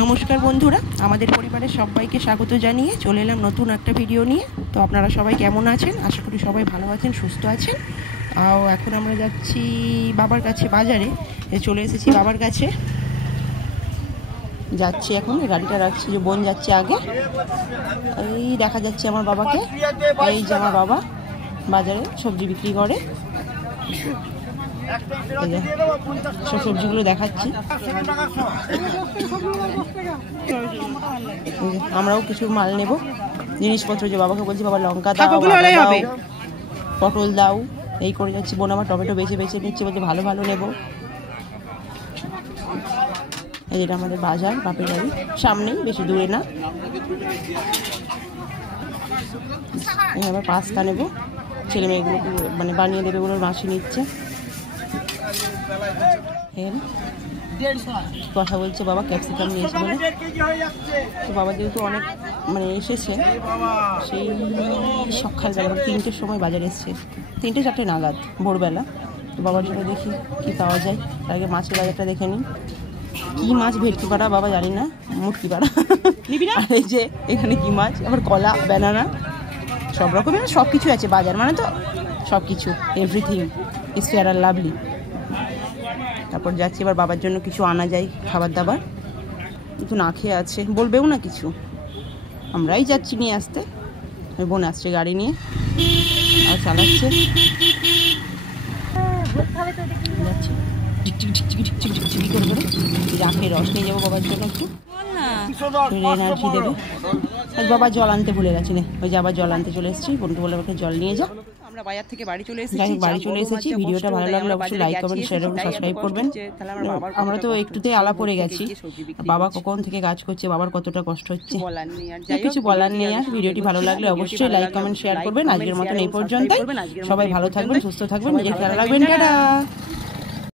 নমস্কার বন্ধুরা, আমাদের পরিবারের সবাইকে স্বাগত জানিয়ে চলে এলাম নতুন একটা ভিডিও নিয়ে। তো আপনারা সবাই কেমন আছেন? আশা করি সবাই ভালো আছেন, সুস্থ আছেন। আর এখন আমরা যাচ্ছি বাবার কাছে বাজারে। চলে এসেছি বাবার কাছে, যাচ্ছি এখন। গাড়িটা রাখছি, যে বোন যাচ্ছে আগে। এই দেখা যাচ্ছে আমার বাবাকে, এই যে আমার বাবা বাজারে সবজি বিক্রি করে। সব সবজিগুলো দেখাচ্ছি। আমরাও কিছু মাল নেব, জিনিসপত্র। যে বাবাকে বলছি, বাবা লঙ্কা দাও, পটল দাও, এই করে যাচ্ছি। বোন আমার টমেটো বেছে বেছে নিচ্ছে, বলছে ভালো ভালো নেবো। এই যেটা আমাদের বাজার, বাপের বাড়ি সামনেই, বেশি দূরে না। এবার পাস্তা নেবো, ছেলে মেয়েগুলোকে মানে বানিয়ে দেবে, ওগুলোর মাসি নিচ্ছে। কথা বলছে বাবা, ক্যাপসিকাম নিয়েছে বলে। তো বাবা যেহেতু অনেক মানে এসেছে, সেই সকালবেলা 3টের সময় বাজারে এসছে, 3টে-4টে নাগাদ ভোরবেলা। তো বাবার জন্য দেখি কি পাওয়া যায়। তার আগে মাছের বাজারটা দেখে নিই। কি মাছ? ভেটকি পাড়া বাবা জানি না, মুটকি পাড়া। আর এই যে এখানে কি মাছ, আবার কলা, ব্যানানা, সব রকমের সব কিছু আছে বাজার, মানে তো সব কিছু, এভরিথিং ইজ ফেয়ার আর লাভলি। তারপর যাচ্ছি এবার বাবার জন্য কিছু আনা যায়, খাবার দাবার। কিন্তু না খেয়ে আছে, বলবেও না কিছু, আমরাই যাচ্ছি নিয়ে আসতে। বোন আসছে গাড়ি নিয়ে আর চালাচ্ছে, যাচ্ছি ঝিকঝিকি করে করে। রাখে রস নিয়ে যাবো বাবার জন্য, একটু এনার্জি দেবে। আজ বাবা জল আনতে ভুলে গেছি, ওই যে আবার জল আনতে চলে এসেছি। বোনকে বলে আমাকে জল নিয়ে যা। আমরা বাজার থেকে বাড়ি চলে এসেছি। ভিডিওটা ভালো লাগলে অবশ্যই লাইক, কমেন্ট, শেয়ার এবং সাবস্ক্রাইব করবেন। আমরা তো একটুতেই আলা পড়ে গেছি। বাবা কখন থেকে কাজ করছে, বাবার কতটা কষ্ট হচ্ছে, কিছু বলার নেই আর। ভিডিওটি ভালো লাগলে অবশ্যই লাইক, কমেন্ট, শেয়ার করবেন। আজকের মতন এই পর্যন্তই। সবাই ভালো থাকবেন, সুস্থ থাকবেন, নিজের খেয়াল রাখবেন। টাটা।